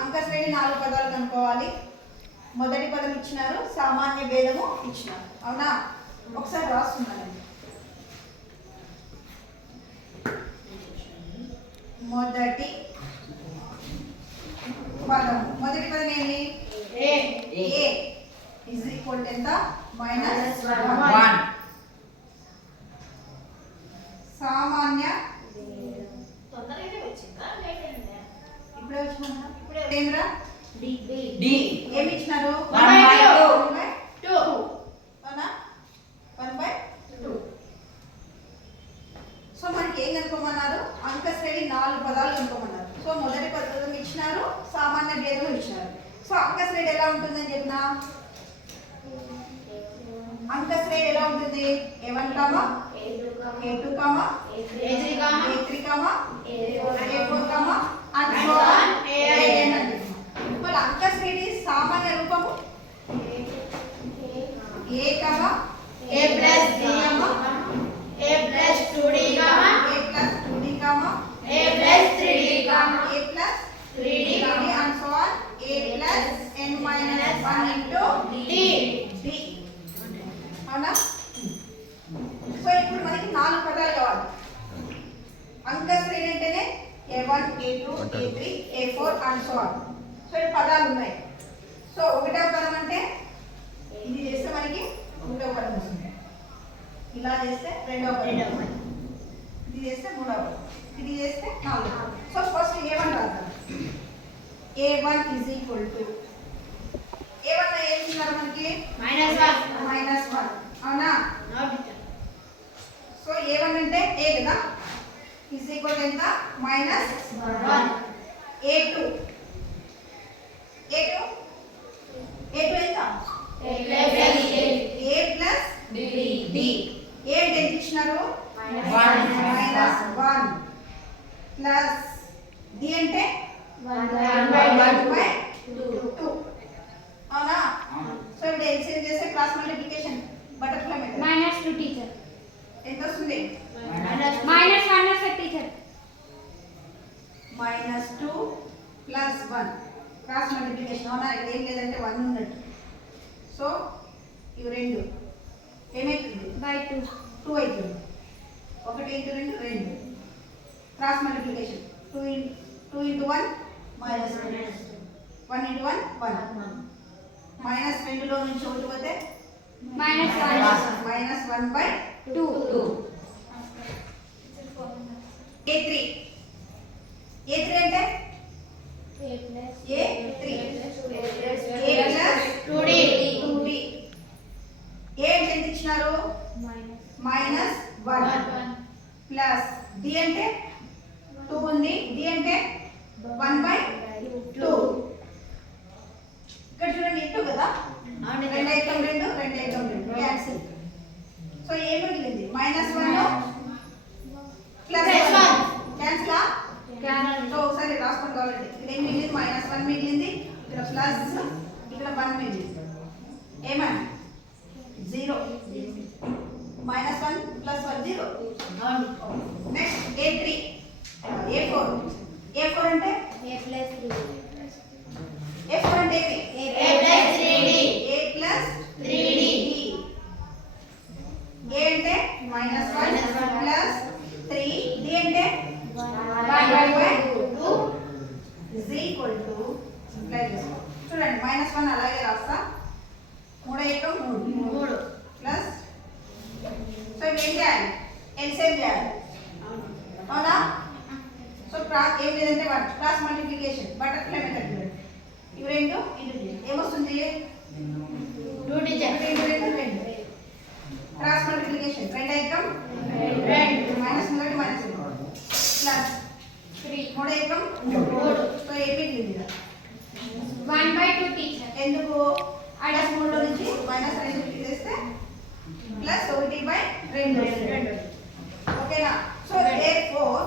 అంక శ్రేణి 4 పదాలు కనుక్కోవాలి. మొదటి పదం ఇచ్చినారు, సామాన్య భేదము ఇచ్చినారు. అవునా? ఒకసారి రాస్తున్నానండి. మొదటి పదం ఏంటి? ఏ ఇజ్ ఈక్వల్ టు ఎంత? -1. సామాన్య తొందరగానే వచ్చిందా లేట్ అయిందా? ఇప్పుడే వచ్చిందా? ఏంద్రా? డి ఏమి ఇచ్చినారు? 1/2. అవునా? 1/2. సో మనకి ఏం కనుక్కోమన్నారు? అంక శ్రేణి 4 పదాలు కనుక్కోమన్నారు. సో మొదటి పదం ఇచ్చినారు, సామాన్య భేదం ఇచ్చినారు. సో అంక శ్రేణి ఎలా ఉంటుందని చెప్పిన? అంక శ్రేణి ఎలా ఉంటుంది? A1, A2, A3, A4, and so on. వాళ్ళ అంక శ్రేణి సామాన్య రూపము A, A plus B, A plus 2D, A plus 2D, A plus 3D, A plus 3D, and so on. A plus n minus 1 into D. అవునా? So ఇప్పుడు మనకి 4 పదాలు కావాలి. అంక శ్రేణి అంటేనే A1, A2, A3, A4 and so on. So ఈ పదాలు ఉన్నాయి. సో ఒకటో పదం అంటే ఇది చేస్తే మనకి ఒకటో పదం వస్తుంది. ఇలా చేస్తే రెండవ పదం, ఇది చేస్తే మూడవ పదం, ఇది చేస్తే నాలుగవ పదం. సో ఫస్ట్ A1 రాద్దాం. A1 is equal to A1 లో ఏం ఇస్తున్నారు మనకి? -1. అవునా? సో A1 అంటే A కదా, is equal to ఎంత? -1. A2 ఎంత? A plus D. A అంటే ఎంత ఇచ్చినారు? -1 ప్లస్ D అంటే 1/2. అవునా? సో ఇప్పుడు ఎల్సిఎం చేస్తే cross multiplication butterfly method -2 teacher. ఎంత వస్తుంది? -1 వస్తుంది టీచర్. -2 plus 1 cross multiplication. అవునా? ఇక్కడ ఏం లేదంటే 1 ఉన్నట్టు. సో ఇవి రెండు ఏమైతుంది? 2 అవుతుంది. 1 into 2 2. Cross multiplication 2 into 1 -1. 1 into 1 1. -2లో నుంచి ఒకటి పోతే -1/2. A3 అంటే A3 A plus 2D. A అంటే ఎంత ఇచ్చినారు? -1 ప్లస్ D అంటే 2 ఉంది. D అంటే 1/2. ఇక్కడ చూడండి 2 కదా, 2 క్యాన్సిల్. సో ఏ మిగిలింది? -1 ప్లస్ 1 క్యాన్సిల్. సో ఒకసారి రాసుకోండి కావాలండి. ఇక్కడ ఏం మిగిలింది? -1 మిగిలింది, ఇక్కడ ప్లస్, ఇక్కడ 1 మిగిలింది. ఏమని? 0. -1 ప్లస్ 1 0. నెక్స్ట్ A3 A4 అంటే A4 అంటే A plus 3D. A plus 3D. A అంటే -1 ప్లస్ 3. D అంటే 1/2 is equal to సింప్లై చేసుకో. చూడండి -1 అలాగే రాస్తా. 3 ప్లస్. సో ఇవి ఏం చేయాలి? ఎల్సిఎం చేయాలి. అవునా? సో ఏం లేదంటే క్రాస్ మల్టిప్లికేషన్ బటర్ఫ్లై మెథడ్. ఇవి రెండు ఏమొస్తుంది? 2 టీచర్. 2 క్రాస్ మల్టిప్లికేషన్ 2 ఐకం -1 ప్లస్ 3 ఐకం 3. సో ఏ మిగిలింది? 1/2 టీచర్. ఎందుకు? -3లో నుంచి -2 తీసేస్తే +1/2. ఓకేనా? సో therefore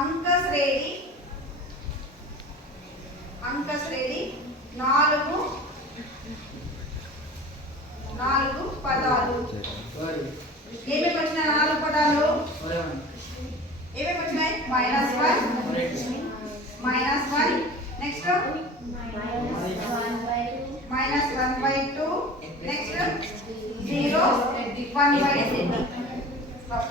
అంక శ్రేణి 4 పదాలు. ఏమేమి వచ్చినాయి? 4 పదాలు ఏమేమి వచ్చినాయి? -1 minus 1 by 2. Next 0, 1 by 2. Stop.